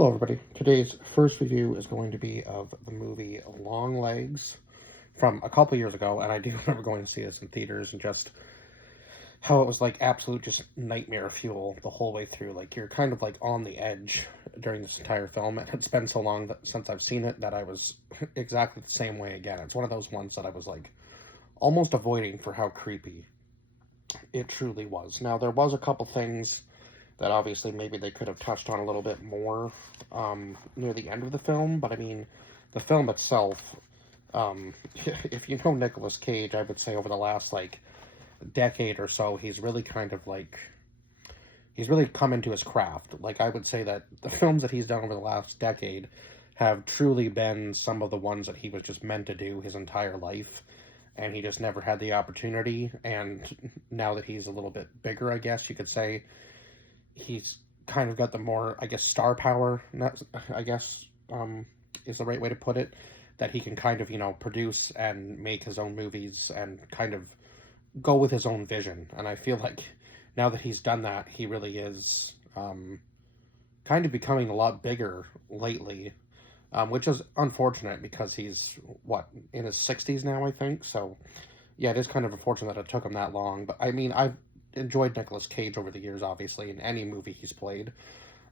Hello, everybody. Today's first review is going to be of the movie Longlegs from a couple years ago, and I do remember going to see this in theaters and just how it was like absolute just nightmare fuel the whole way through. Like you're kind of like on the edge during this entire film. And it's been so long since I've seen it that I was exactly the same way again. It's one of those ones that I was like almost avoiding for how creepy it truly was. Now, there was a couple things that obviously maybe they could have touched on a little bit more near the end of the film. But I mean, the film itself, if you know Nicolas Cage, I would say over the last like decade or so, he's really come into his craft. Like I would say that the films that he's done over the last decade have truly been some of the ones that he was just meant to do his entire life. And he just never had the opportunity. And now that he's a little bit bigger, I guess you could say, he's kind of got the more, I guess, star power, I guess, is the right way to put it, that he can kind of, produce and make his own movies and kind of go with his own vision. And I feel like now that he's done that, he really is kind of becoming a lot bigger lately, which is unfortunate because he's, in his 60s now, I think. So, yeah, it is kind of unfortunate that it took him that long. But, I mean, I've enjoyed Nicolas Cage over the years, obviously, in any movie he's played.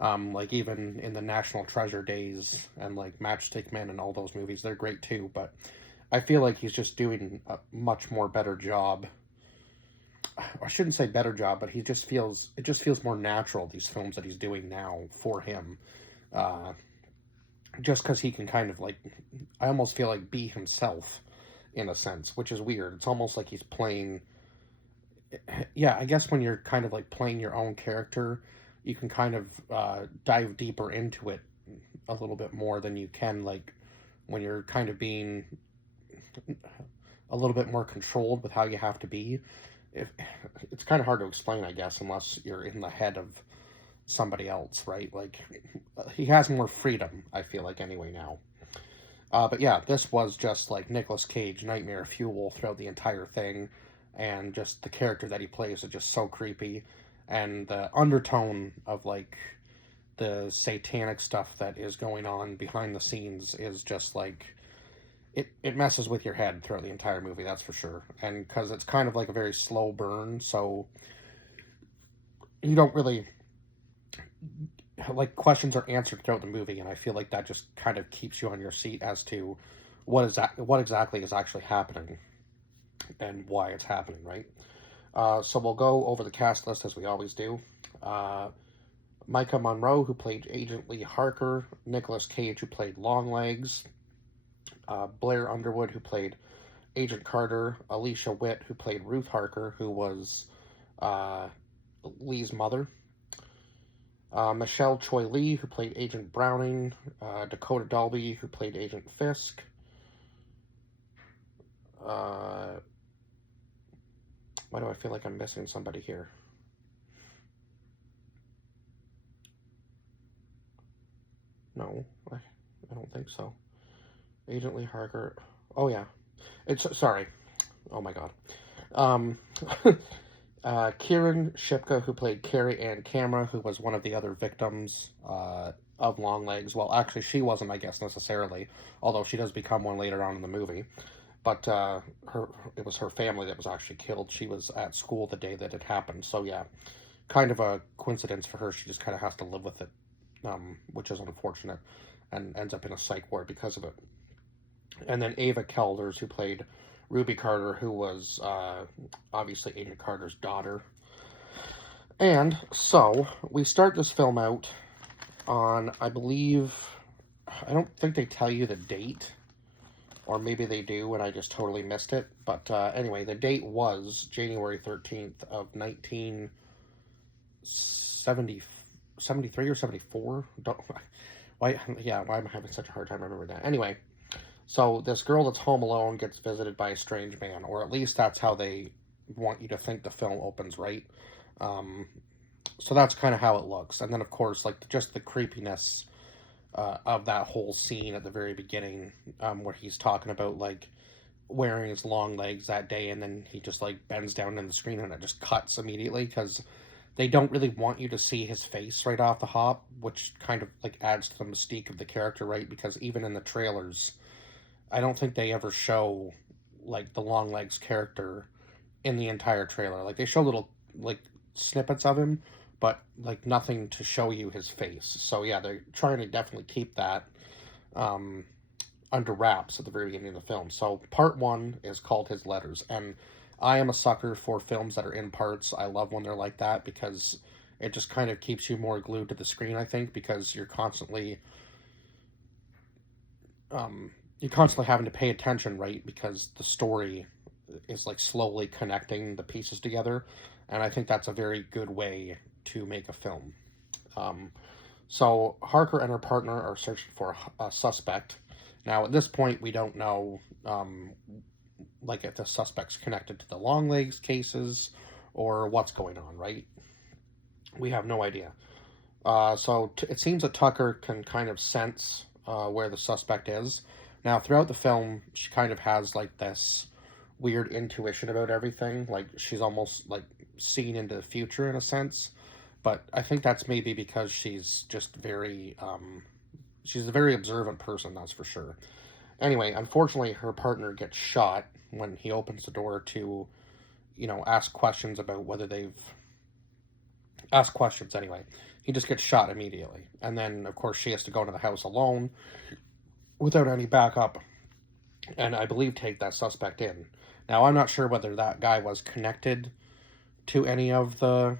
Like, even in the National Treasure days and, like, Matchstick Men and all those movies, they're great, too. But I feel like he's just doing a much more better job. I shouldn't say better job, but it just feels more natural, these films that he's doing now for him. Just because he can kind of, like, I almost feel like be himself, in a sense, which is weird. It's almost like he's playing, yeah, I guess when you're kind of like playing your own character, you can kind of dive deeper into it a little bit more than you can like when you're kind of being a little bit more controlled with how you have to be. It's kind of hard to explain, I guess, unless you're in the head of somebody else, right? Like, he has more freedom, I feel like, anyway, now. But yeah, this was just like Nicolas Cage nightmare fuel throughout the entire thing, and just the character that he plays is just so creepy, and the undertone of like the satanic stuff that is going on behind the scenes is just like it messes with your head throughout the entire movie, that's for sure. And because it's kind of like a very slow burn, so you don't really like questions are answered throughout the movie, and I feel like that just kind of keeps you on your seat as to what exactly is actually happening and why it's happening, right? So we'll go over the cast list as we always do. Micah Monroe, who played Agent Lee Harker, Nicolas Cage, who played Longlegs, Blair Underwood, who played Agent Carter, Alicia Witt, who played Ruth Harker, who was Lee's mother, Michelle Choi Lee, who played Agent Browning, Dakota Dalby, who played Agent Fisk, why do I feel like I'm missing somebody here? No, I don't think so. Agent Lee Harker. Oh, yeah. Sorry. Oh, my God. Kieran Shipka, who played Carrie Ann Camera, who was one of the other victims of Longlegs. Well, actually, she wasn't, I guess, necessarily, although she does become one later on in the movie. But it was her family that was actually killed. She was at school the day that it happened. So, yeah, kind of a coincidence for her. She just kind of has to live with it, which is unfortunate, and ends up in a psych ward because of it. And then Ava Kelders, who played Ruby Carter, who was obviously Agent Carter's daughter. And so we start this film out on, I believe, I don't think they tell you the date, or maybe they do and I just totally missed it. But anyway, the date was January 13th of 1973 or 74. Why am I having such a hard time remembering that? Anyway, so this girl that's home alone gets visited by a strange man, or at least that's how they want you to think the film opens, right? So that's kind of how it looks. And then, of course, like just the creepiness of that whole scene at the very beginning, where he's talking about like wearing his long legs that day, and then he just like bends down in the screen and it just cuts immediately because they don't really want you to see his face right off the hop, which kind of like adds to the mystique of the character, right? Because even in the trailers, I don't think they ever show like the Longlegs character in the entire trailer. Like they show little like snippets of him, but like nothing to show you his face. So yeah, they're trying to definitely keep that um, under wraps at the very beginning of the film. So part one is called His Letters, and I am a sucker for films that are in parts. I love when they're like that because it just kind of keeps you more glued to the screen. I think because you're constantly having to pay attention, right? Because the story is like slowly connecting the pieces together, and I think that's a very good way to make a film. Um, so Harker and her partner are searching for a suspect. Now, at this point, we don't know, like, if the suspect's connected to the Longlegs cases or what's going on, right? We have no idea. It seems that Tucker can kind of sense where the suspect is. Now, throughout the film, she kind of has like this weird intuition about everything. Like she's almost like seeing into the future in a sense. But I think that's maybe because she's a very observant person, that's for sure. Anyway, unfortunately, her partner gets shot when he opens the door to, ask questions about whether they've asked questions anyway. He just gets shot immediately. And then, of course, she has to go into the house alone without any backup and I believe take that suspect in. Now, I'm not sure whether that guy was connected to any of the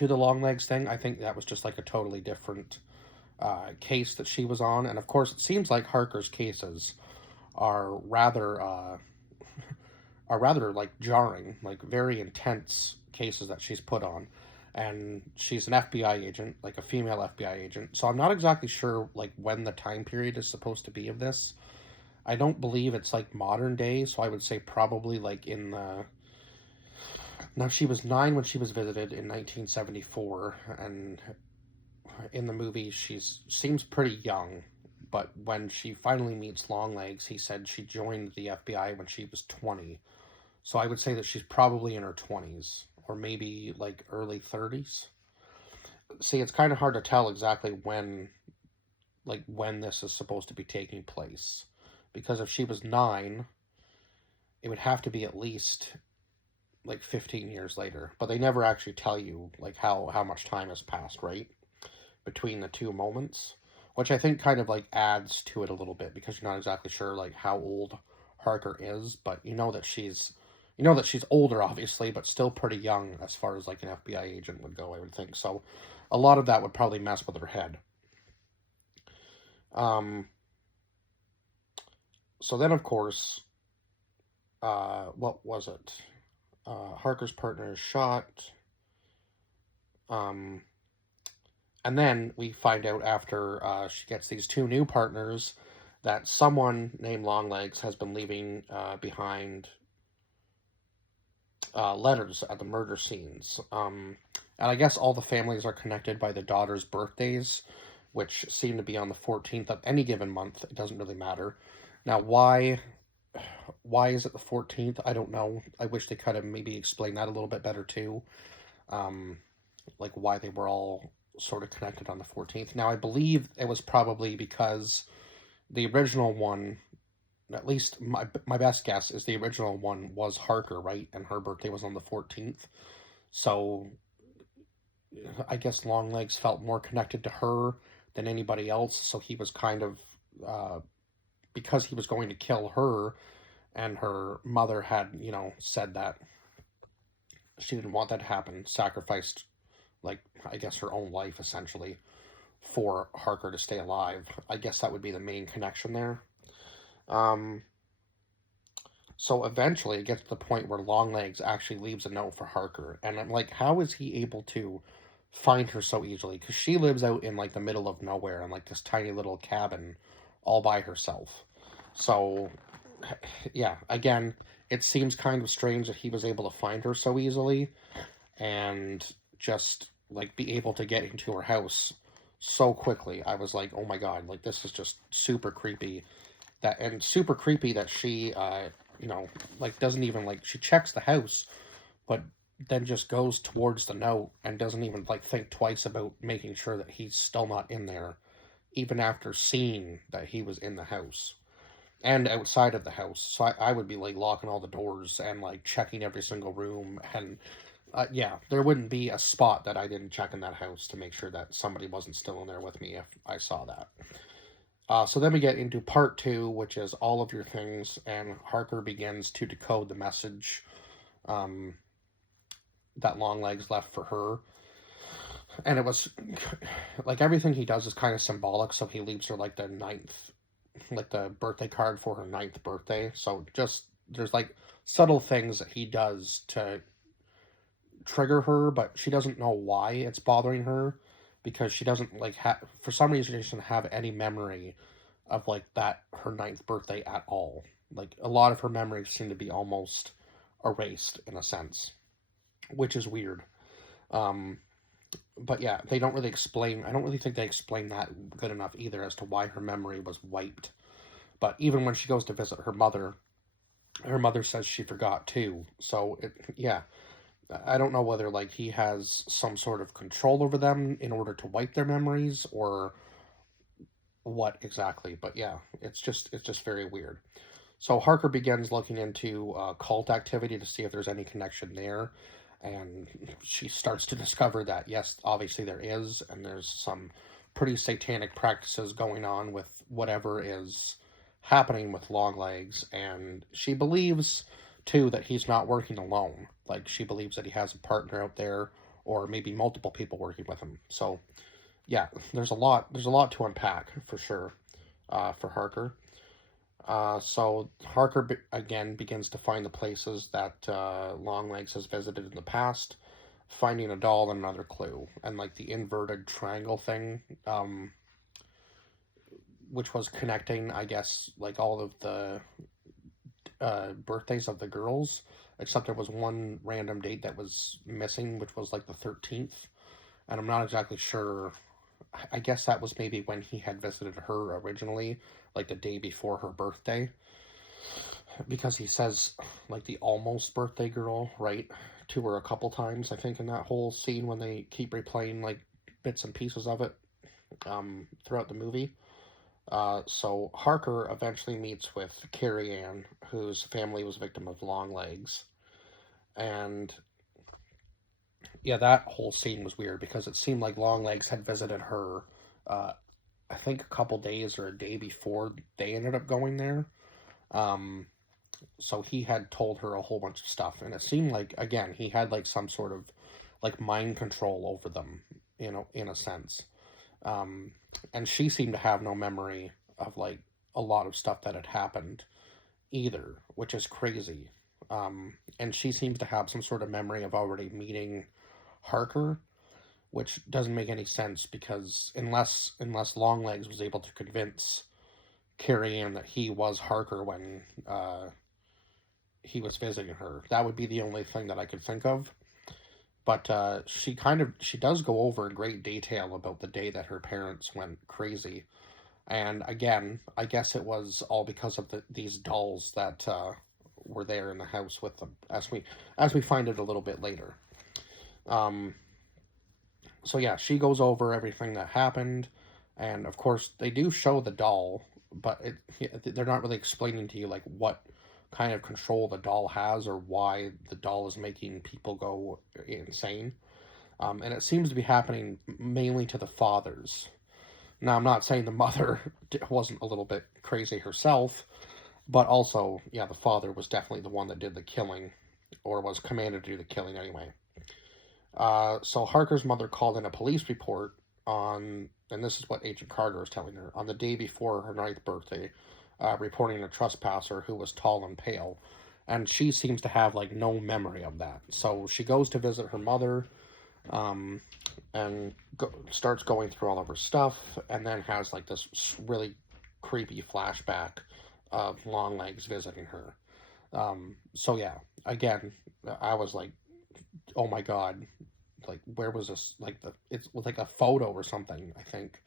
Longlegs thing. I think that was just like a totally different case that she was on. And of course, it seems like Harker's cases are rather like jarring, like very intense cases that she's put on. And she's an FBI agent, like a female FBI agent. So I'm not exactly sure like when the time period is supposed to be of this. I don't believe it's like modern day, so I would say probably like in the now she was 9 when she was visited in 1974, and in the movie she seems pretty young. But when she finally meets Longlegs, he said she joined the FBI when she was 20. So I would say that she's probably in her 20s or maybe like early 30s. See, it's kind of hard to tell exactly when this is supposed to be taking place. Because if she was 9, it would have to be at least like 15 years later. But they never actually tell you like how much time has passed, right? Between the two moments. Which I think kind of like adds to it a little bit because you're not exactly sure like how old Harker is, but you know that she's older obviously, but still pretty young as far as like an FBI agent would go, I would think. So a lot of that would probably mess with her head. So then, of course, what was it? Harker's partner is shot. And then we find out after she gets these two new partners that someone named Longlegs has been leaving behind letters at the murder scenes. And I guess all the families are connected by the daughters' birthdays, which seem to be on the 14th of any given month. It doesn't really matter. Now, why is it the 14th? I don't know. I wish they could have maybe explained that a little bit better too. Like why they were all sort of connected on the 14th. Now, I believe it was probably because the original one, at least my best guess is the original one was Harker, right? And her birthday was on the 14th. So I guess Longlegs felt more connected to her than anybody else. So he was kind of, because he was going to kill her, and her mother had, said that she didn't want that to happen, sacrificed, like, I guess her own life, essentially, for Harker to stay alive. I guess that would be the main connection there. So eventually it gets to the point where Longlegs actually leaves a note for Harker. And I'm like, how is he able to find her so easily? Because she lives out in, like, the middle of nowhere in, like, this tiny little cabin all by herself. So, yeah, again, it seems kind of strange that he was able to find her so easily and just, like, be able to get into her house so quickly. I was like, oh my god, like, this is just super creepy. And super creepy that she, like, doesn't even, like, she checks the house, but then just goes towards the note and doesn't even like think twice about making sure that he's still not in there, even after seeing that he was in the house and outside of the house. So I would be like locking all the doors and like checking every single room. And yeah, there wouldn't be a spot that I didn't check in that house to make sure that somebody wasn't still in there with me if I saw that. So then we get into part two, which is all of your things, and Harker begins to decode the message um, that Longlegs left for her. And it was like everything he does is kind of symbolic. So he leaves her like the ninth, like the birthday card for her ninth birthday. So just there's like subtle things that he does to trigger her, but she doesn't know why it's bothering her because she doesn't like have, for some reason, she doesn't have any memory of like that her ninth birthday at all. Like a lot of her memories seem to be almost erased in a sense, which is weird. Um, but yeah, they don't really explain. I don't really think they explain that good enough either as to why her memory was wiped. But even when she goes to visit her mother says she forgot too. So yeah, I don't know whether like he has some sort of control over them in order to wipe their memories or what exactly. But yeah, it's just very weird. So Harker begins looking into cult activity to see if there's any connection there, and she starts to discover that yes, obviously there is, and there's some pretty satanic practices going on with whatever is happening with Longlegs, and she believes too that he's not working alone. Like she believes that he has a partner out there, or maybe multiple people working with him. So yeah, there's a lot to unpack for sure for Harker. So Harker again begins to find the places that Longlegs has visited in the past, finding a doll and another clue, and like the inverted triangle thing, which was connecting, I guess, like all of the birthdays of the girls, except there was one random date that was missing, which was like the 13th, and I'm not exactly sure. I guess that was maybe when he had visited her originally, like the day before her birthday, because he says like the almost birthday girl, right, to her a couple times, I think, in that whole scene when they keep replaying like bits and pieces of it throughout the movie. So Harker eventually meets with Carrie Ann, whose family was a victim of Longlegs, and yeah, that whole scene was weird because it seemed like Longlegs had visited her, uh, I think a couple days or a day before they ended up going there. Um, so he had told her a whole bunch of stuff, and it seemed like again he had like some sort of like mind control over them, in a sense. Um, and she seemed to have no memory of like a lot of stuff that had happened either, which is crazy. And she seems to have some sort of memory of already meeting Harker, which doesn't make any sense because unless Longlegs was able to convince Carrie Ann that he was Harker when he was visiting her, that would be the only thing that I could think of. But she does go over in great detail about the day that her parents went crazy, and again, I guess it was all because of these dolls that were there in the house with them, as we find it a little bit later. Um, so yeah, she goes over everything that happened, and of course they do show the doll, but they're not really explaining to you like what kind of control the doll has or why the doll is making people go insane. And it seems to be happening mainly to the fathers. Now, I'm not saying the mother wasn't a little bit crazy herself, but also, yeah, the father was definitely the one that did the killing, or was commanded to do the killing anyway. So Harker's mother called in a police report on, and this is what Agent Carter is telling her, on the day before her ninth birthday, reporting a trespasser who was tall and pale. And she seems to have like no memory of that. So she goes to visit her mother, um, and starts going through all of her stuff, and then has like this really creepy flashback of Longlegs visiting her. So yeah, again, I was like, oh my god, like where was this? Like it's like a photo or something. I think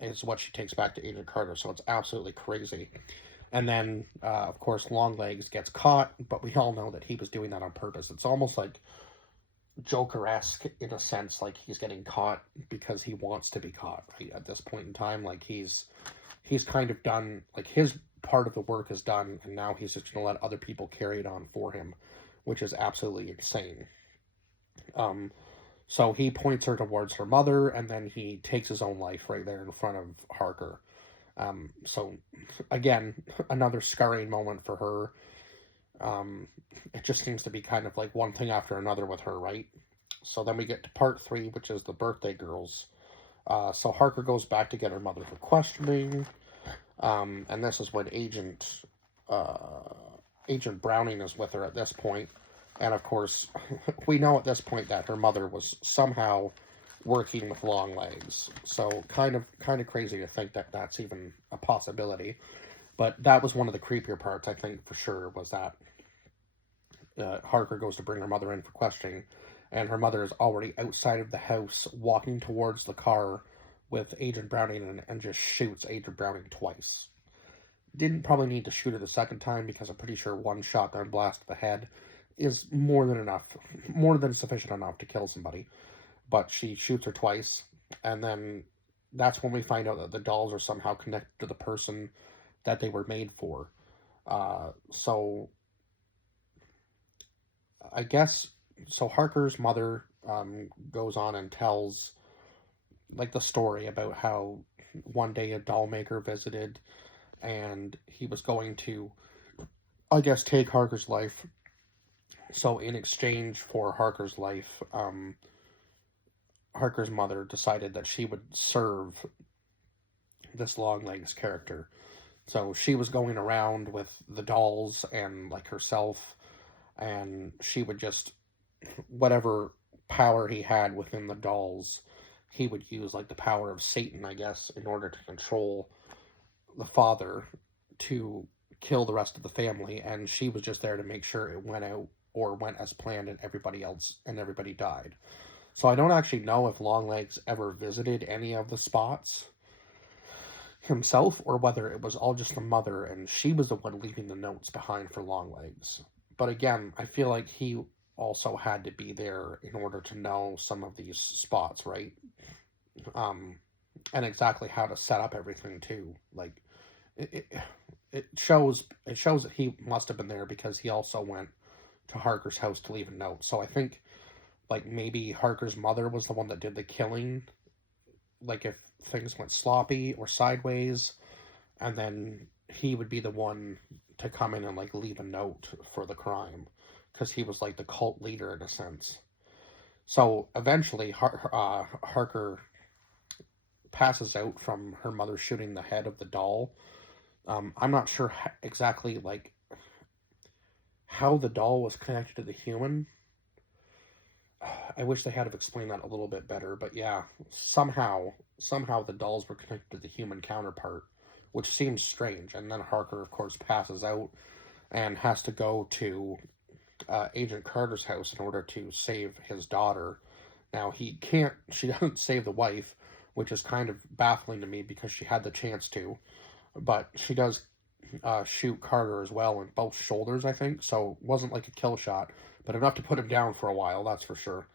is what she takes back to Agent Carter. So it's absolutely crazy. And then, of course, Longlegs gets caught, but we all know that he was doing that on purpose. It's almost like Joker-esque in a sense, like he's getting caught because he wants to be caught, right? At this point in time, like he's kind of done, like his part of the work is done, and now he's just gonna let other people carry it on for him, which is absolutely insane. Um, so he points her towards her mother, and then he takes his own life right there in front of Harker. So again, another scarring moment for her. It just seems to be kind of like one thing after another with her, right? So then we get to part 3, which is the birthday girls. So Harker goes back to get her mother for questioning, and this is when uh, Agent Browning is with her at this point, and of course, we know at this point that her mother was somehow working with Longlegs. So kind of crazy to think that that's even a possibility. But that was one of the creepier parts, I think, for sure, was that Harker goes to bring her mother in for questioning, and her mother is already outside of the house, walking towards the car with Agent Browning, and just shoots Agent Browning twice. Didn't probably need to shoot her the second time, because I'm pretty sure one shotgun blast to the head is more than enough, more than sufficient enough to kill somebody. But she shoots her twice, and then that's when we find out that the dolls are somehow connected to the person that they were made for. So I guess so. Harker's mother goes on and tells like the story about how one day a doll maker visited, and he was going to, I guess, take Harker's life. So in exchange for Harker's life, Harker's mother decided that she would serve this Longlegs character. So she was going around with the dolls and like herself, and she would just, whatever power he had within the dolls, he would use like the power of Satan, I guess, in order to control the father to kill the rest of the family. And she was just there to make sure it went out or went as planned, and everybody died. So I don't actually know if Longlegs ever visited any of the spots himself, or whether it was all just the mother and she was the one leaving the notes behind for Longlegs. But again, I feel like he also had to be there in order to know some of these spots, right? Um, and exactly how to set up everything too. Like it, it, it shows that he must have been there, because he also went to Harker's house to leave a note. So I think like maybe Harker's mother was the one that did the killing. Like if things went sloppy or sideways, and then he would be the one to come in and like leave a note for the crime, because he was like the cult leader in a sense. So eventually, Harker passes out from her mother shooting the head of the doll. I'm not sure exactly like how the doll was connected to the human. I wish they had have explained that a little bit better, but yeah, somehow the dolls were connected to the human counterpart, which seems strange. And then Harker, of course, passes out and has to go to Agent Carter's house in order to save his daughter. Now he can't. She doesn't save the wife, which is kind of baffling to me, because she had the chance to, but she does shoot Carter as well in both shoulders, I think. So it wasn't like a kill shot, but enough to put him down for a while, that's for sure.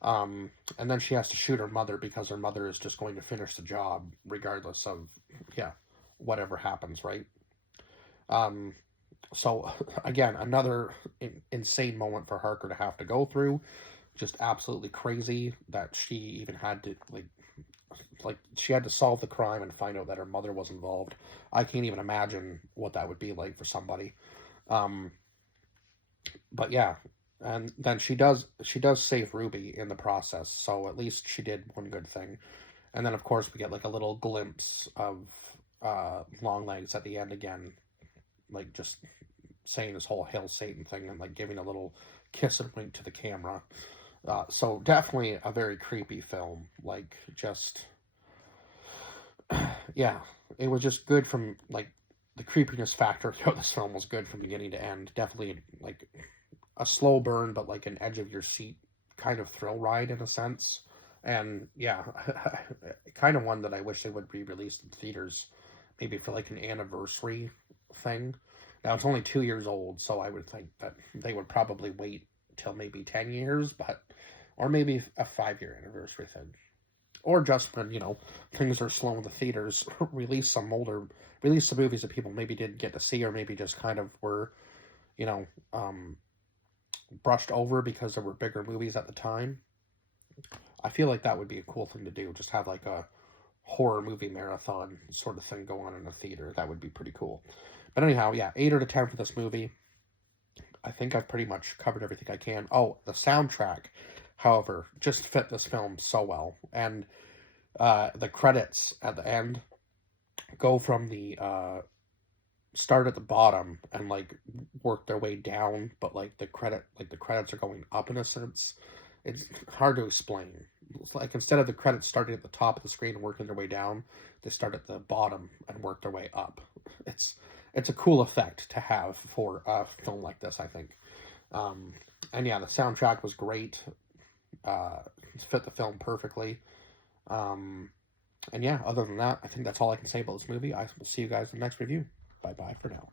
And then she has to shoot her mother, because her mother is just going to finish the job regardless of, yeah, whatever happens, right? Um, so again, another insane moment for Harker to have to go through. Just absolutely crazy that she even had to like she had to solve the crime and find out that her mother was involved. I can't even imagine what that would be like for somebody. Um, but yeah, and then she does save Ruby in the process, so at least she did one good thing. And then of course we get like a little glimpse of Longlegs at the end again, like just saying his whole "Hail Satan" thing, and like giving a little kiss and wink to the camera. So definitely a very creepy film. Like just yeah, it was just good from like the creepiness factor of this film was good from beginning to end. Definitely like a slow burn, but like an edge of your seat kind of thrill ride in a sense. And yeah, kind of one that I wish they would re-release in theaters, maybe for like an anniversary thing. Now it's only 2 years old, so I would think that they would probably wait till maybe 10 years, but or maybe a 5-year anniversary thing, or just when things are slow in the theaters, release some movies that people maybe didn't get to see, or maybe just kind of were you know um, brushed over because there were bigger movies at the time. I feel like that would be a cool thing to do. Just have like a horror movie marathon sort of thing go on in a theater. That would be pretty cool. But anyhow, yeah, 8 out of 10 for this movie. I think I've pretty much covered everything I can. Oh, the soundtrack, however, just fit this film so well. And the credits at the end go from the start at the bottom and like work their way down, but like the credits are going up in a sense. It's hard to explain. It's like instead of the credits starting at the top of the screen and working their way down, they start at the bottom and work their way up. It's it's a cool effect to have for a film like this, I think. Um, and yeah, the soundtrack was great. It fit the film perfectly. Um, and yeah, other than that, I think that's all I can say about this movie. I will see you guys in the next review. Bye bye for now.